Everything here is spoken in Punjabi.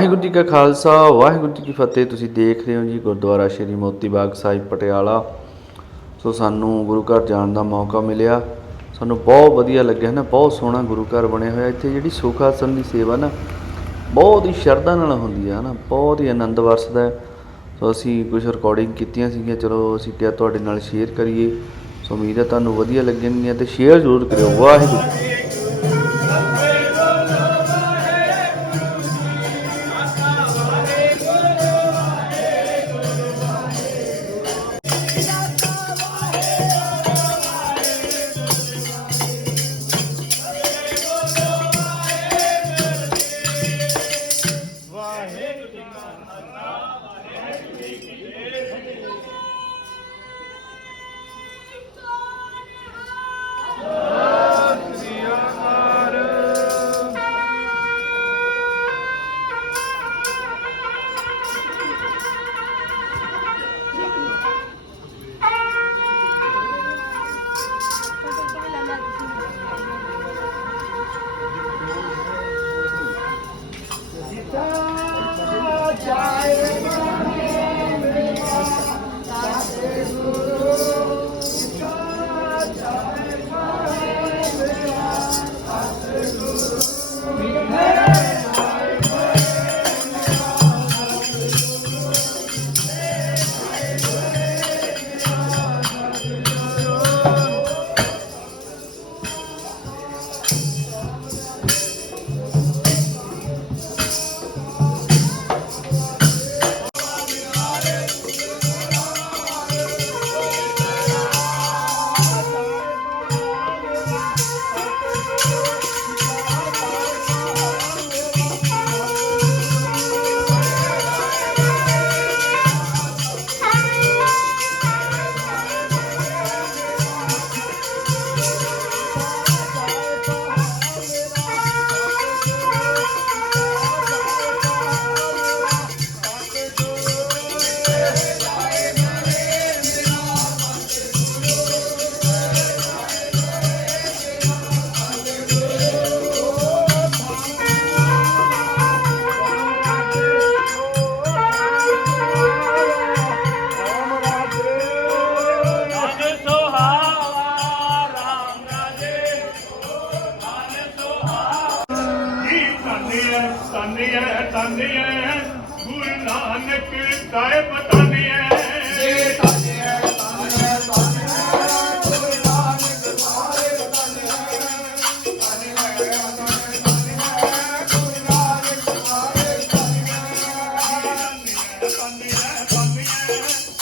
ਵਾਹਿਗੁਰੂ ਜੀ ਕਾ ਖਾਲਸਾ, ਵਾਹਿਗੁਰੂ ਜੀ ਕੀ ਫਤਿਹ। ਤੁਸੀਂ ਦੇਖ ਰਹੇ ਹੋ ਜੀ ਗੁਰਦੁਆਰਾ ਸ਼੍ਰੀ ਮੋਤੀ ਬਾਗ ਸਾਹਿਬ, ਪਟਿਆਲਾ। ਸੋ ਸਾਨੂੰ ਗੁਰੂ ਘਰ ਜਾਣ ਦਾ ਮੌਕਾ ਮਿਲਿਆ। ਸਾਨੂੰ ਬਹੁਤ ਵਧੀਆ ਲੱਗਿਆ ਨਾ, ਬਹੁਤ ਸੋਹਣਾ ਗੁਰੂ ਘਰ ਬਣਿਆ ਹੋਇਆ। ਇੱਥੇ ਜਿਹੜੀ ਸੁਖ ਆਸਨ ਦੀ ਸੇਵਾ ਨਾ, ਬਹੁਤ ਹੀ ਸ਼ਰਧਾ ਨਾਲ ਹੁੰਦੀ ਹੈ ਨਾ ਬਹੁਤ ਹੀ ਆਨੰਦ ਵਰਸਦਾ ਹੈ। ਸੋ ਅਸੀਂ ਕੁਝ ਰਿਕਾਰਡਿੰਗ ਕੀਤੀਆਂ ਸੀਗੀਆਂ, ਚਲੋ ਅਸੀਂ ਕਿਹਾ ਤੁਹਾਡੇ ਨਾਲ ਸ਼ੇਅਰ ਕਰੀਏ। ਸੋ ਉਮੀਦ ਹੈ ਤੁਹਾਨੂੰ ਵਧੀਆ ਲੱਗਣਗੀਆਂ ਤੇ ਸ਼ੇਅਰ ਜ਼ਰੂਰ ਕਰਿਓ। ਵਾਹਿਗੁਰੂ। ਤਾਨੀ ਐ ਤਾਨੀ ਐ ਤਾਨੀ ਐ ਗੁਰੂ ਨਾਨਕ ਕਾਇ ਬਤਾਨੀ ਐ ਜੇ ਤਾਨੀ ਐ ਤਾਨੀ ਐ ਤਾਨੀ ਐ ਗੁਰੂ ਨਾਨਕ ਕਾਇ ਬਤਾਨੀ ਐ ਤਾਨੀ ਐ ਤਾਨੀ ਐ ਤਾਨੀ ਐ ਗੁਰੂ ਨਾਨਕ ਕਾਇ ਬਤਾਨੀ ਐ ਤਾਨੀ ਐ ਤਾਨੀ ਐ ਤਾਨੀ ਐ